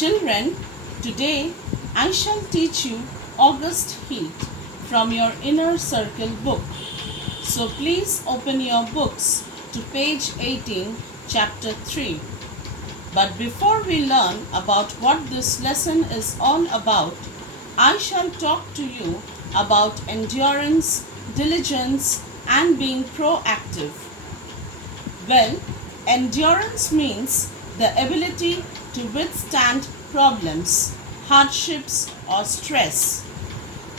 Children, today I shall teach you August Heat from your Inner Circle book. So please open your books to page 18, chapter 3. But before we learn about what this lesson is all about, I shall talk to you about endurance, diligence, and being proactive. Well, endurance means the ability to withstand problems, hardships, or stress.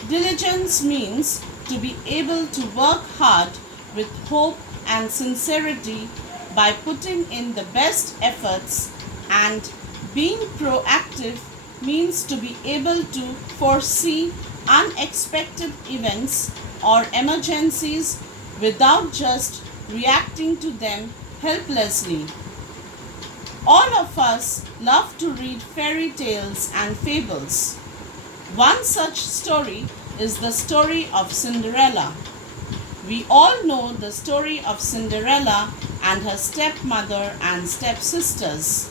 Diligence means to be able to work hard with hope and sincerity by putting in the best efforts, and being proactive means to be able to foresee unexpected events or emergencies without just reacting to them helplessly. All of us love to read fairy tales and fables. One such story is the story of Cinderella. We all know the story of Cinderella and her stepmother and stepsisters.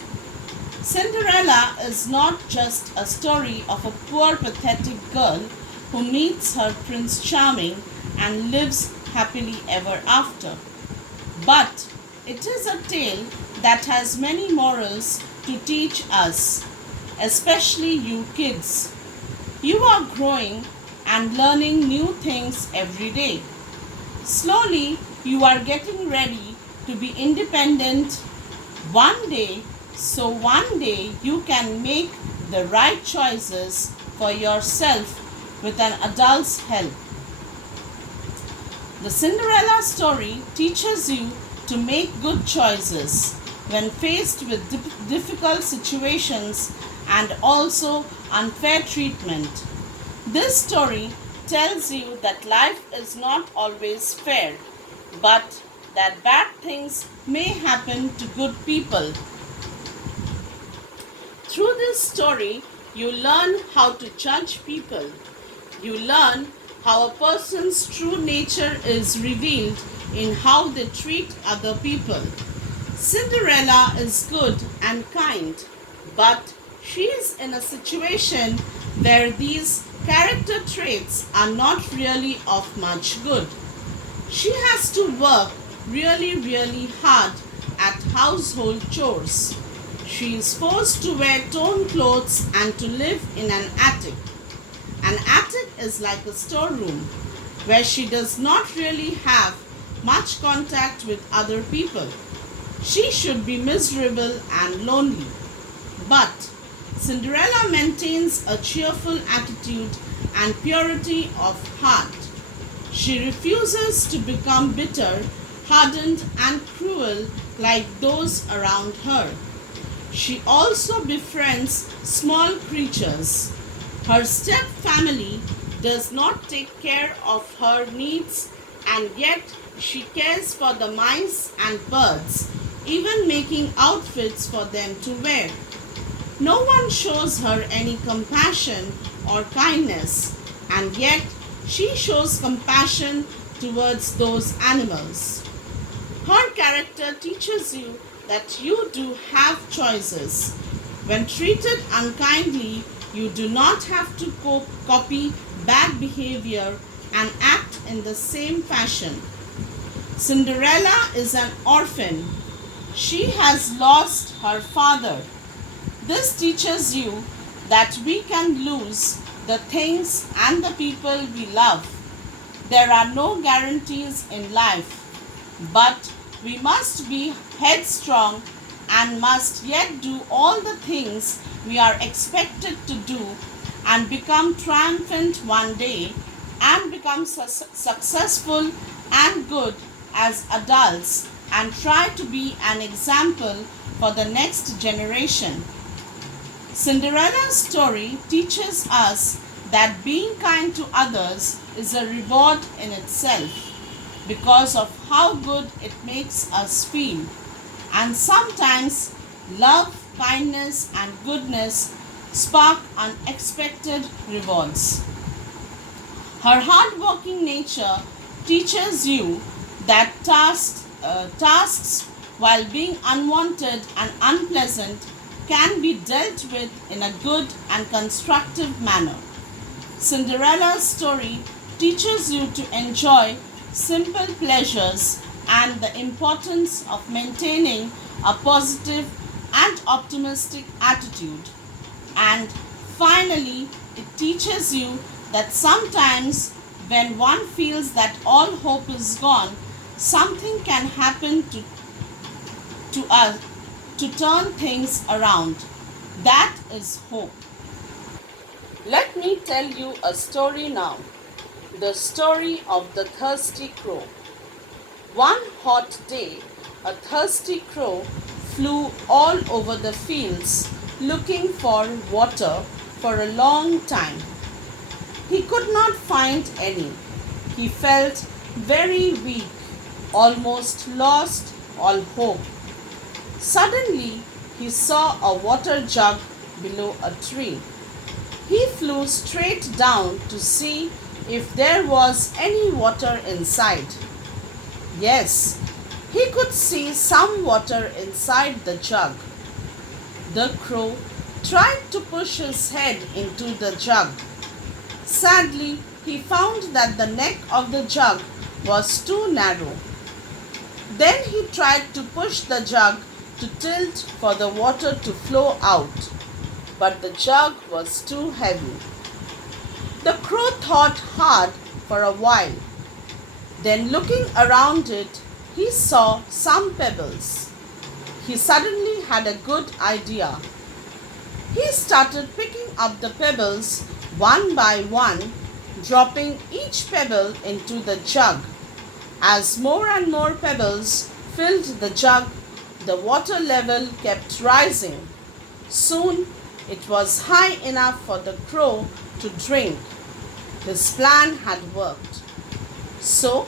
Cinderella is not just a story of a poor, pathetic girl who meets her Prince Charming and lives happily ever after. But it is a tale that has many morals to teach us, especially you kids. You are growing and learning new things every day. Slowly, you are getting ready to be independent one day, so one day you can make the right choices for yourself with an adult's help. The Cinderella story teaches you to make good choices when faced with difficult situations and also unfair treatment. This story tells you that life is not always fair, but that bad things may happen to good people. Through this story, you learn how to judge people. You learn how a person's true nature is revealed in how they treat other people. Cinderella is good and kind, but she is in a situation where these character traits are not really of much good. She has to work really hard at household chores. She is forced to wear torn clothes and to live in an attic. An attic is like a storeroom where she does not really have much contact with other people. She should be miserable and lonely. But Cinderella maintains a cheerful attitude and purity of heart. She refuses to become bitter, hardened, and cruel like those around her. She also befriends small creatures. Her step family does not take care of her needs, and yet she cares for the mice and birds, even making outfits for them to wear. No one shows her any compassion or kindness, and yet she shows compassion towards those animals. Her character teaches you that you do have choices. When treated unkindly, you do not have to copy bad behavior and act in the same fashion. Cinderella is an orphan. She has lost her father. This teaches you that we can lose the things and the people we love. There are no guarantees in life, but we must be headstrong and must yet do all the things we are expected to do and become triumphant one day and become successful and good as adults and try to be an example for the next generation. Cinderella's story teaches us that being kind to others is a reward in itself because of how good it makes us feel. And sometimes love, kindness, and goodness spark unexpected rewards. Her hardworking nature teaches you that tasks, while being unwanted and unpleasant, can be dealt with in a good and constructive manner. Cinderella's story teaches you to enjoy simple pleasures and the importance of maintaining a positive and optimistic attitude. And finally, it teaches you that sometimes when one feels that all hope is gone, something can happen to us to turn things around. That is hope. Let me tell you a story now. The story of the thirsty crow. One hot day, a thirsty crow flew all over the fields looking for water for a long time. He could not find any. He felt very weak, almost lost all hope. Suddenly, he saw a water jug below a tree. He flew straight down to see if there was any water inside. Yes, he could see some water inside the jug. The crow tried to push his head into the jug. Sadly, he found that the neck of the jug was too narrow. Then he tried to push the jug to tilt for the water to flow out, but the jug was too heavy. The crow thought hard for a while. Then, looking around it, he saw some pebbles. He suddenly had a good idea. He started picking up the pebbles one by one, dropping each pebble into the jug. As more and more pebbles filled the jug, the water level kept rising. Soon it was high enough for the crow to drink. His plan had worked. So,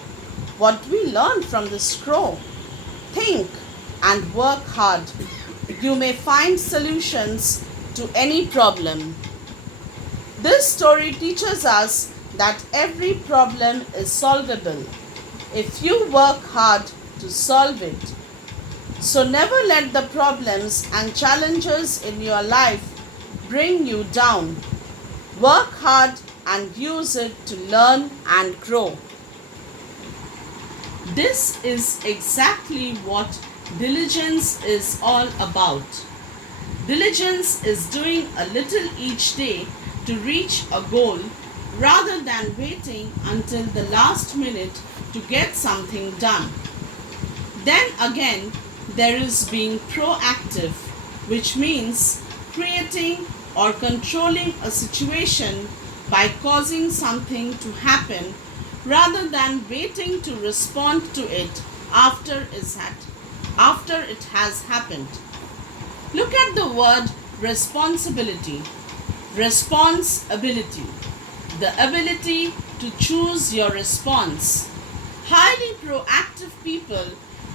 what do we learn from this crow? Think and work hard. You may find solutions to any problem. This story teaches us that every problem is solvable if you work hard to solve it. So never let the problems and challenges in your life bring you down. Work hard and use it to learn and grow. This is exactly what diligence is all about. Diligence is doing a little each day to reach a goal rather than waiting until the last minute to get something done. Then again, there is being proactive, which means creating or controlling a situation by causing something to happen rather than waiting to respond to it after it has happened. Look at the word responsibility. Responsibility. The ability to choose your response. Highly proactive people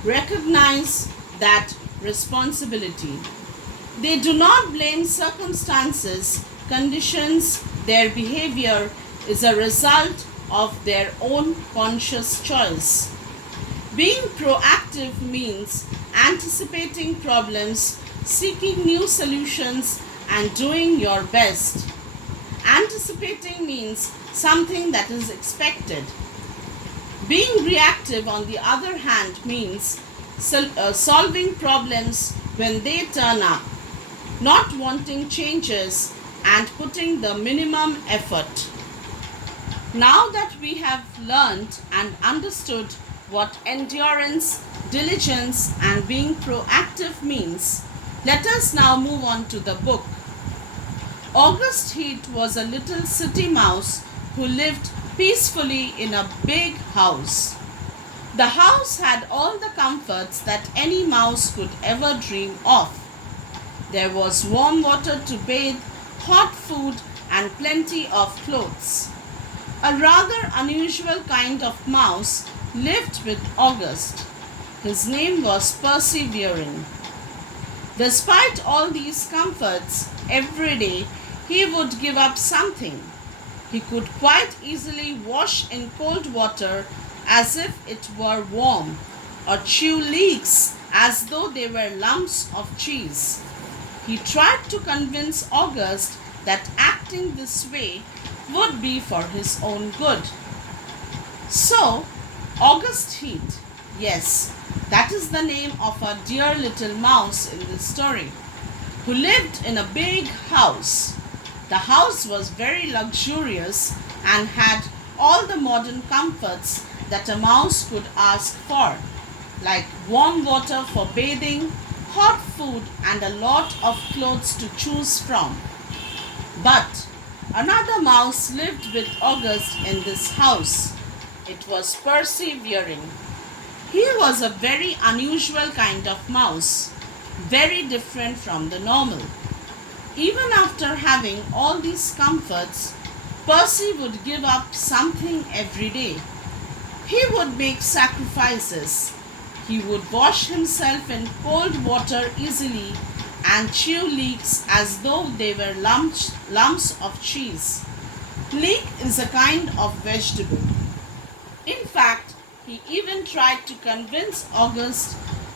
recognize that responsibility. They do not blame circumstances, conditions. Their behavior is a result of their own conscious choice. Being proactive means anticipating problems, seeking new solutions, and doing your best. Anticipating means something that is expected. Being reactive, on the other hand, means solving problems when they turn up, not wanting changes, and putting the minimum effort. Now that we have learned and understood what endurance, diligence, and being proactive means, let us now move on to the book. August Heath was a little city mouse who lived peacefully in a big house. The house had all the comforts that any mouse could ever dream of. There was warm water to bathe, hot food, and plenty of clothes. A rather unusual kind of mouse lived with August. His name was Persevering. Despite all these comforts, every day he would give up something. He could quite easily wash in cold water as if it were warm, or chew leeks as though they were lumps of cheese. He tried to convince August that acting this way would be for his own good. So, August Heath, yes, that is the name of a dear little mouse in this story, who lived in a big house. The house was very luxurious and had all the modern comforts that a mouse could ask for, like warm water for bathing, hot food, and a lot of clothes to choose from. But another mouse lived with August in this house. It was Persevering. He was a very unusual kind of mouse, very different from the normal. Even after having all these comforts, Percy would give up something every day. He would make sacrifices. He would wash himself in cold water easily and chew leeks as though they were lumps of cheese. Leek is a kind of vegetable. In fact, he even tried to convince August,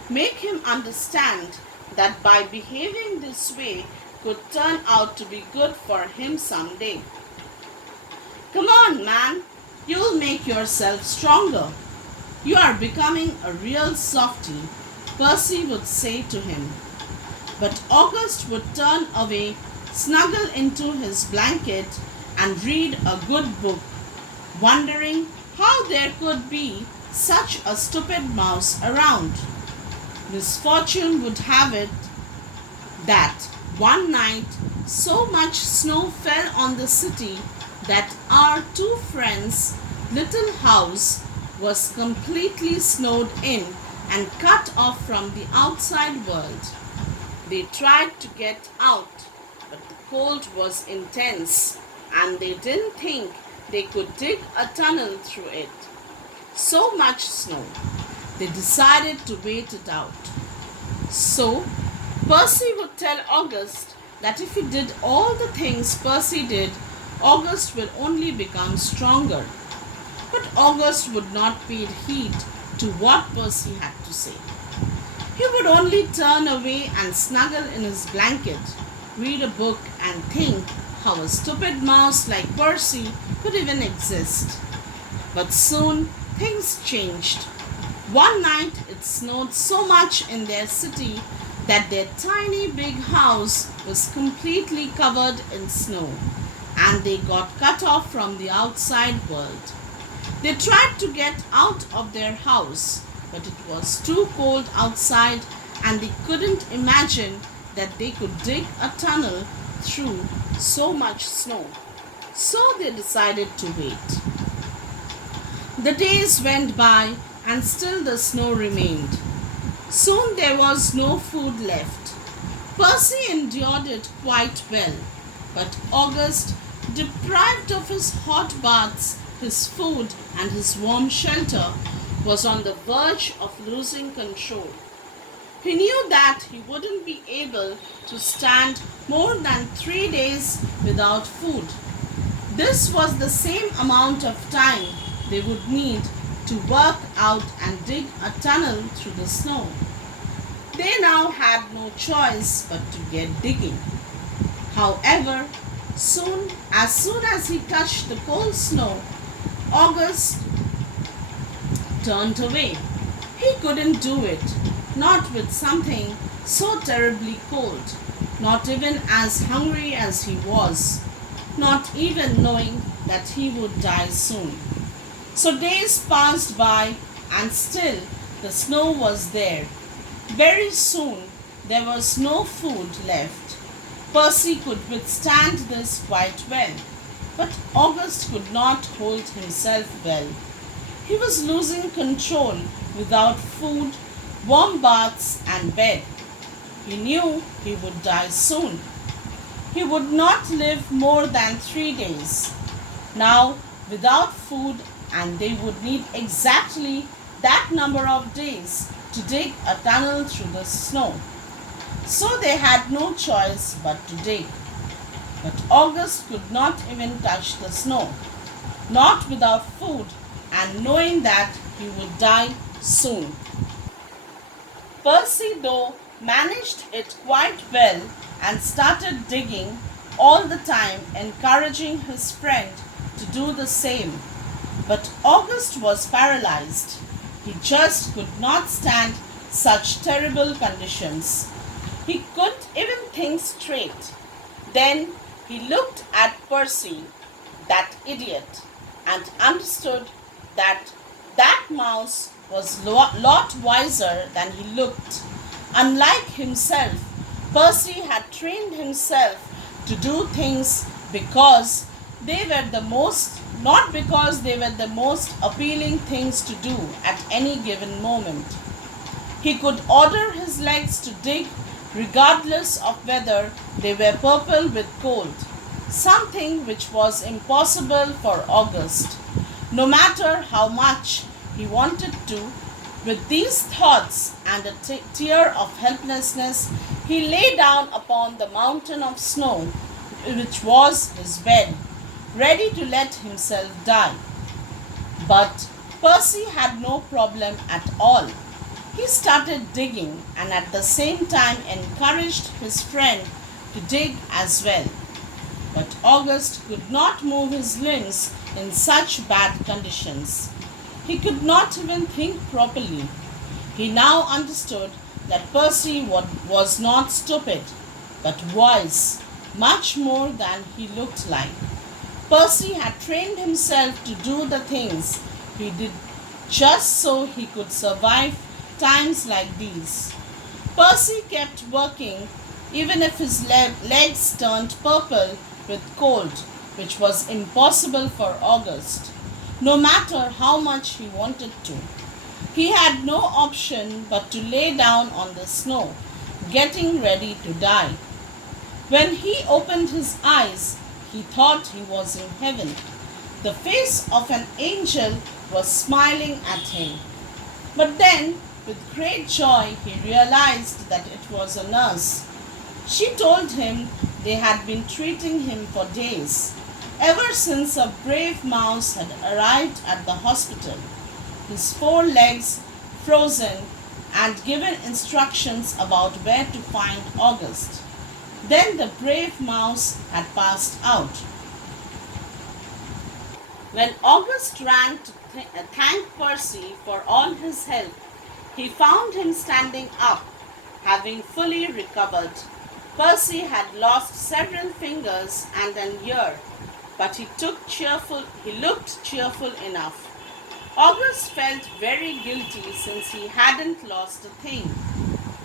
make him understand that by behaving this way could turn out to be good for him someday. Come on, man, you'll make yourself stronger. You are becoming a real softy, Percy would say to him. But August would turn away, snuggle into his blanket, and read a good book, wondering how there could be such a stupid mouse around. Misfortune would have it that one night so much snow fell on the city that our two friends' little house was completely snowed in and cut off from the outside world. They tried to get out, but the cold was intense and they didn't think they could dig a tunnel through it. So much snow. They decided to wait it out. So, Percy would tell August that if he did all the things Percy did, August will only become stronger. But August would not pay heed to what Percy had to say. He would only turn away and snuggle in his blanket, read a book, and think how a stupid mouse like Percy could even exist. But soon things changed. One night it snowed so much in their city that their tiny big house was completely covered in snow, and they got cut off from the outside world. They tried to get out of their house, but it was too cold outside and they couldn't imagine that they could dig a tunnel through so much snow. So they decided to wait. The days went by and still the snow remained. Soon there was no food left. Percy endured it quite well, but August, deprived of his hot baths, his food, and his warm shelter, was on the verge of losing control. He knew that he wouldn't be able to stand more than 3 days without food. This was the same amount of time they would need to work out and dig a tunnel through the snow. They now had no choice but to get digging. However, as soon as he touched the cold snow, August turned away. He couldn't do it, not with something so terribly cold, not even as hungry as he was, not even knowing that he would die soon. So days passed by and still the snow was there. Very soon there was no food left. Percy could withstand this quite well, but August could not hold himself well. He was losing control without food, warm baths, and bed. He knew he would die soon. He would not live more than 3 days. Now, without food, and they would need exactly that number of days to dig a tunnel through the snow. So they had no choice but to dig. But August could not even touch the snow, not without food and knowing that he would die soon. Percy, though, managed it quite well and started digging all the time, encouraging his friend to do the same. But August was paralyzed. He just could not stand such terrible conditions. He couldn't even think straight. Then he looked at Percy, that idiot, and understood that that mouse was lot wiser than he looked. Unlike himself, Percy had trained himself to do things because they were the most, not because they were the most appealing things to do at any given moment. He could order his legs to dig regardless of whether they were purple with cold, something which was impossible for August, no matter how much he wanted to. With these thoughts and a tear of helplessness, he lay down upon the mountain of snow, which was his bed, ready to let himself die. But Percy had no problem at all. He started digging and at the same time encouraged his friend to dig as well. But August could not move his limbs in such bad conditions. He could not even think properly. He now understood that Percy was not stupid, but wise, much more than he looked like. Percy had trained himself to do the things he did just so he could survive times like these. Percy kept working even if his legs turned purple with cold, which was impossible for August, no matter how much he wanted to. He had no option but to lay down on the snow, getting ready to die. When he opened his eyes, he thought he was in heaven. The face of an angel was smiling at him. But then, with great joy, he realized that it was a nurse. She told him they had been treating him for days, ever since a brave mouse had arrived at the hospital, his 4 legs frozen, and given instructions about where to find August. Then the brave mouse had passed out. When August ran to thank Percy for all his help, he found him standing up, having fully recovered. Percy had lost several fingers and an ear, but he looked cheerful enough. August felt very guilty since he hadn't lost a thing.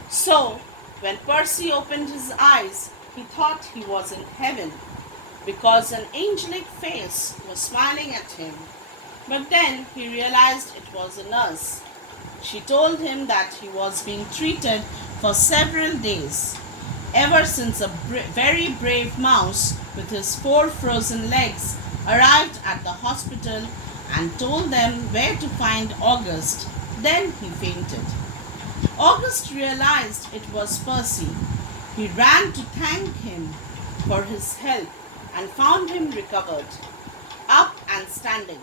So, when Percy opened his eyes, he thought he was in heaven, because an angelic face was smiling at him. But then he realized it was a nurse. She told him that he was being treated for several days, ever since a very brave mouse with his 4 frozen legs arrived at the hospital and told them where to find August. Then he fainted. August realized it was Percy. He ran to thank him for his help and found him recovered, up and standing.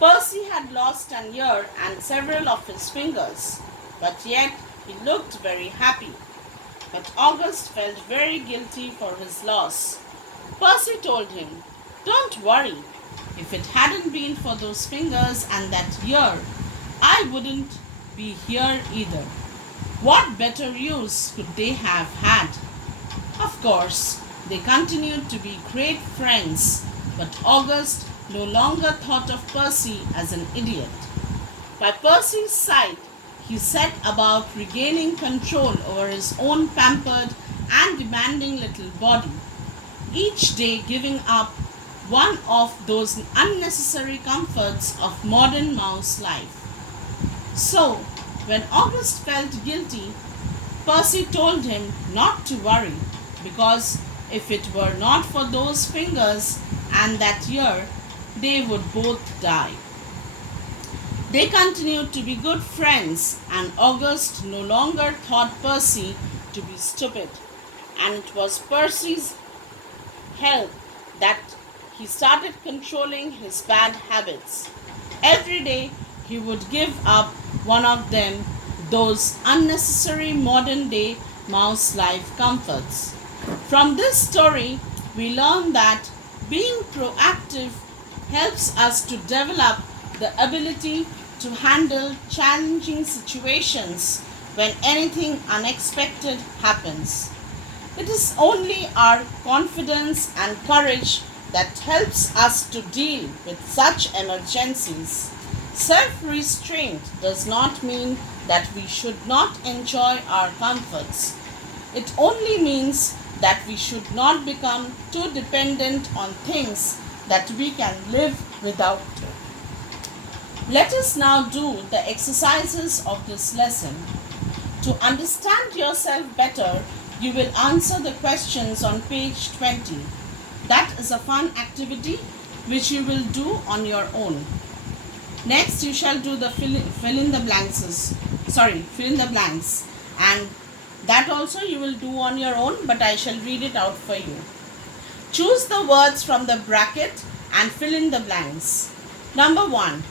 Percy had lost an ear and several of his fingers, but yet he looked very happy. But August felt very guilty for his loss. Percy told him, "Don't worry. If it hadn't been for those fingers and that ear, I wouldn't be here either. What better use could they have had?" Of course, they continued to be great friends, but August no longer thought of Percy as an idiot. By Percy's side, he set about regaining control over his own pampered and demanding little body, each day giving up one of those unnecessary comforts of modern mouse life. So, when August felt guilty, Percy told him not to worry, because if it were not for those fingers and that ear, they would both die. They continued to be good friends, and August no longer thought Percy to be stupid. And it was Percy's help that he started controlling his bad habits. Every day he would give up one of them those unnecessary modern day mouse life comforts. From this story, we learn that being proactive helps us to develop the ability to handle challenging situations when anything unexpected happens. It is only our confidence and courage that helps us to deal with such emergencies. Self restraint does not mean that we should not enjoy our comforts. It only means that we should not become too dependent on things that we can live without. Let us now do the exercises of this lesson. To understand yourself better, you will answer the questions on page 20. That is a fun activity which you will do on your own. Next, you shall do the fill in the blanks, and that also you will do on your own, but I shall read it out for you. Choose the words from the bracket and fill in the blanks. Number 1.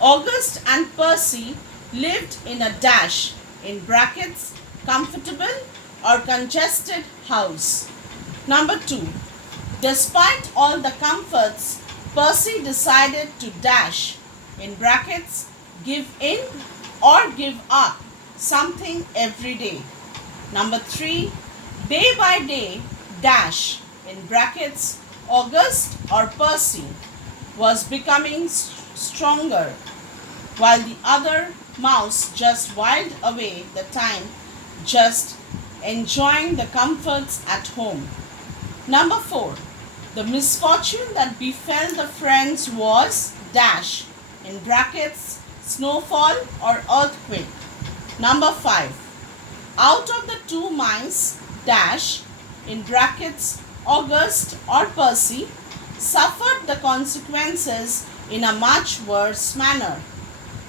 August and Percy lived in a dash in brackets comfortable or congested house. Number 2. Despite all the comforts, Percy decided to dash in brackets give in or give up something every day. Number 3. Day by day dash in brackets August or Percy was becoming stronger while the other mouse just whiled away the time just enjoying the comforts at home. Number 4. The misfortune that befell the friends was dash in brackets snowfall or earthquake. Number 5. Out of the two mice dash in brackets August or Percy suffered the consequences in a much worse manner.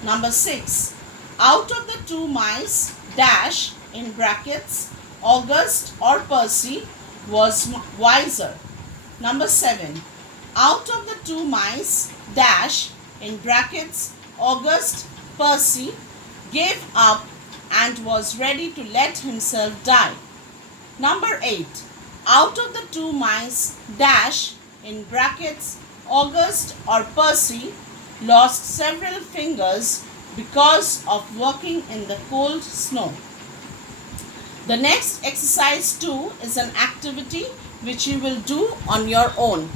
Number 6. Out of the two mice dash in brackets August or Percy was wiser. Number 7. Out of the two mice dash in brackets August Percy gave up and was ready to let himself die. Number 8. Out of the two mice dash in brackets August or Percy lost several fingers because of working in the cold snow. The next exercise 2 is an activity which you will do on your own.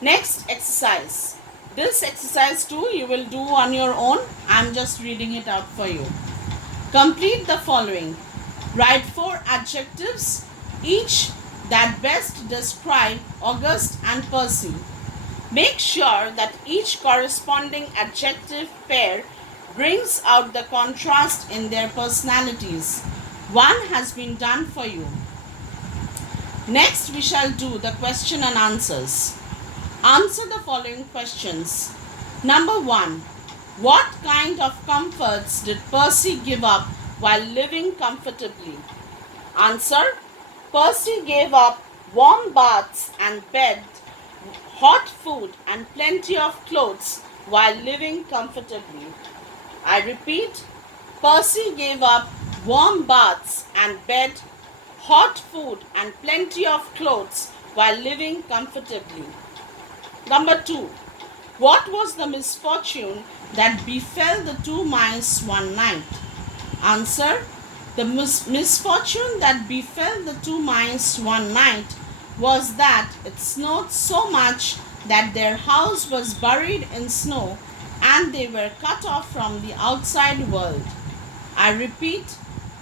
Next exercise. This exercise 2 you will do on your own. I am just reading it out for you. Complete the following. Write 4 adjectives, each that best describe August and Percy. Make sure that each corresponding adjective pair brings out the contrast in their personalities. One has been done for you. Next, we shall do the question and answers. Answer the following questions. Number 1. What kind of comforts did Percy give up while living comfortably? Answer. Percy gave up warm baths and bed, hot food and plenty of clothes while living comfortably. I repeat, Percy gave up warm baths and bed, hot food and plenty of clothes while living comfortably. Number 2. What was the misfortune that befell the two mice one night? Answer. The misfortune that befell the two mice one night was that it snowed so much that their house was buried in snow and they were cut off from the outside world. I repeat,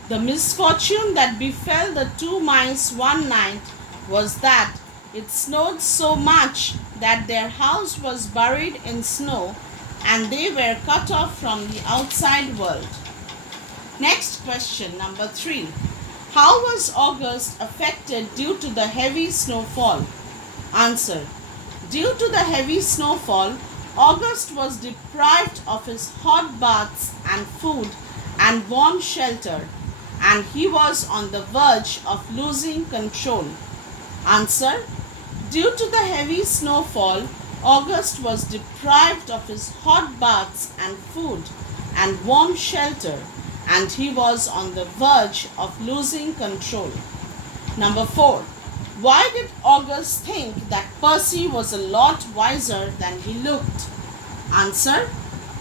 the misfortune that befell the two mice one night was that it snowed so much that their house was buried in snow and they were cut off from the outside world. Next question, number 3. How was August affected due to the heavy snowfall? Answer. Due to the heavy snowfall, August was deprived of his hot baths and food and warm shelter, and he was on the verge of losing control. Answer. Due to the heavy snowfall, August was deprived of his hot baths and food and warm shelter, and he was on the verge of losing control. Number 4. Why did August think that Percy was a lot wiser than he looked? Answer.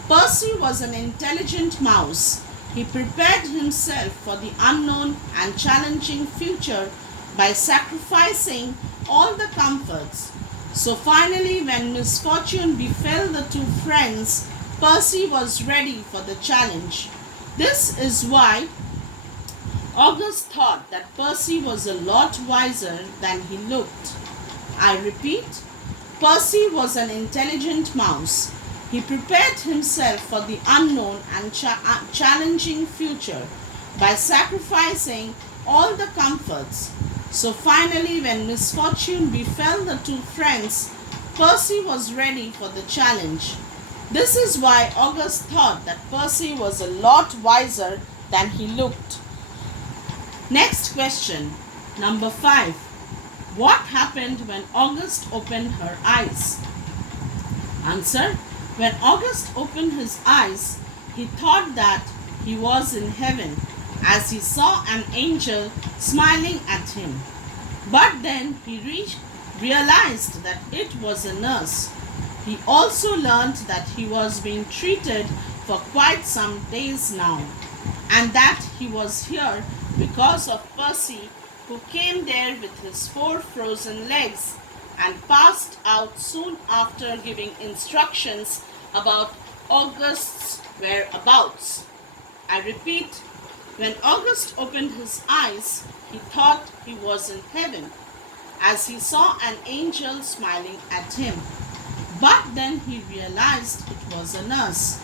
Percy was an intelligent mouse. He prepared himself for the unknown and challenging future by sacrificing all the comforts. So finally, when misfortune befell the two friends, Percy was ready for the challenge. This is why August thought that Percy was a lot wiser than he looked. I repeat, Percy was an intelligent mouse. He prepared himself for the unknown and challenging future by sacrificing all the comforts. So finally, when misfortune befell the two friends, Percy was ready for the challenge. This is why August thought that Percy was a lot wiser than he looked. Next question, number 5. What happened when August opened her eyes? Answer. When August opened his eyes, he thought that he was in heaven as he saw an angel smiling at him. But then he realized that it was a nurse. He also learned that he was being treated for quite some days now, and that he was here because of Percy, who came there with his 4 frozen legs and passed out soon after giving instructions about August's whereabouts. I repeat, when August opened his eyes, he thought he was in heaven as he saw an angel smiling at him. But then he realized it was a nurse.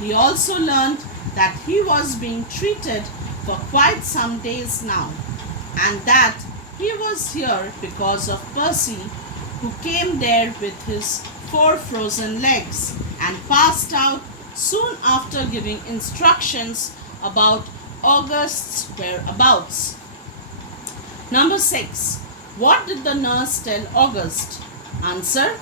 He also learned that he was being treated for quite some days now, and that he was here because of Percy, who came there with his 4 frozen legs and passed out soon after giving instructions about August's whereabouts. Number 6. What did the nurse tell August? Answer.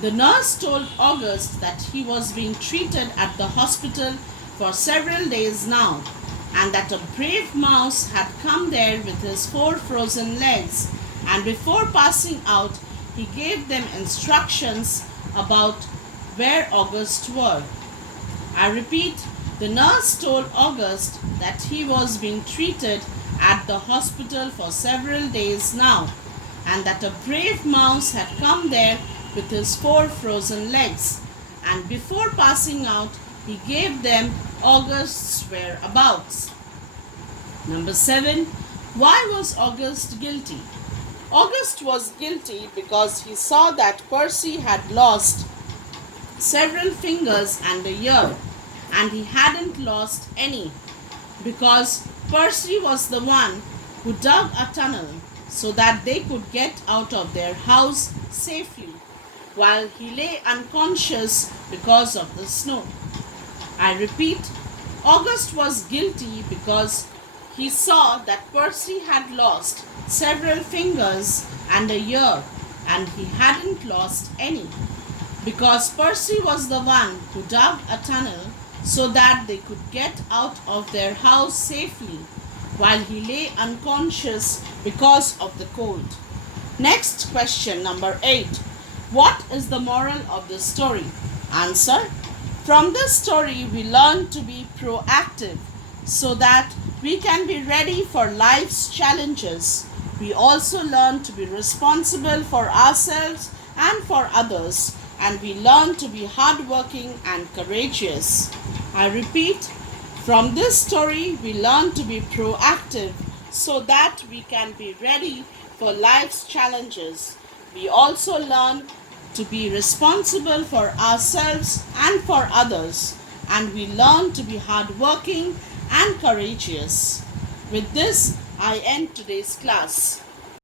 The nurse told August that he was being treated at the hospital for several days now, and that a brave mouse had come there with his 4 frozen legs, and before passing out, he gave them instructions about where August were. I repeat, the nurse told August that he was being treated at the hospital for several days now, and that a brave mouse had come there with his 4 frozen legs, and before passing out, he gave them August's whereabouts. Number 7. Why was August guilty? August was guilty because he saw that Percy had lost several fingers and a ear, and he hadn't lost any, because Percy was the one who dug a tunnel so that they could get out of their house safely, while he lay unconscious because of the snow. I repeat, August was guilty because he saw that Percy had lost several fingers and a ear, and he hadn't lost any, because Percy was the one who dug a tunnel so that they could get out of their house safely, while he lay unconscious because of the cold. Next question, number 8. What is the moral of the story? Answer. From this story, we learn to be proactive so that we can be ready for life's challenges. We also learn to be responsible for ourselves and for others, and we learn to be hardworking and courageous. I repeat, from this story, we learn to be proactive so that we can be ready for life's challenges. We also learn to be responsible for ourselves and for others, and we learn to be hardworking and courageous. With this, I end today's class.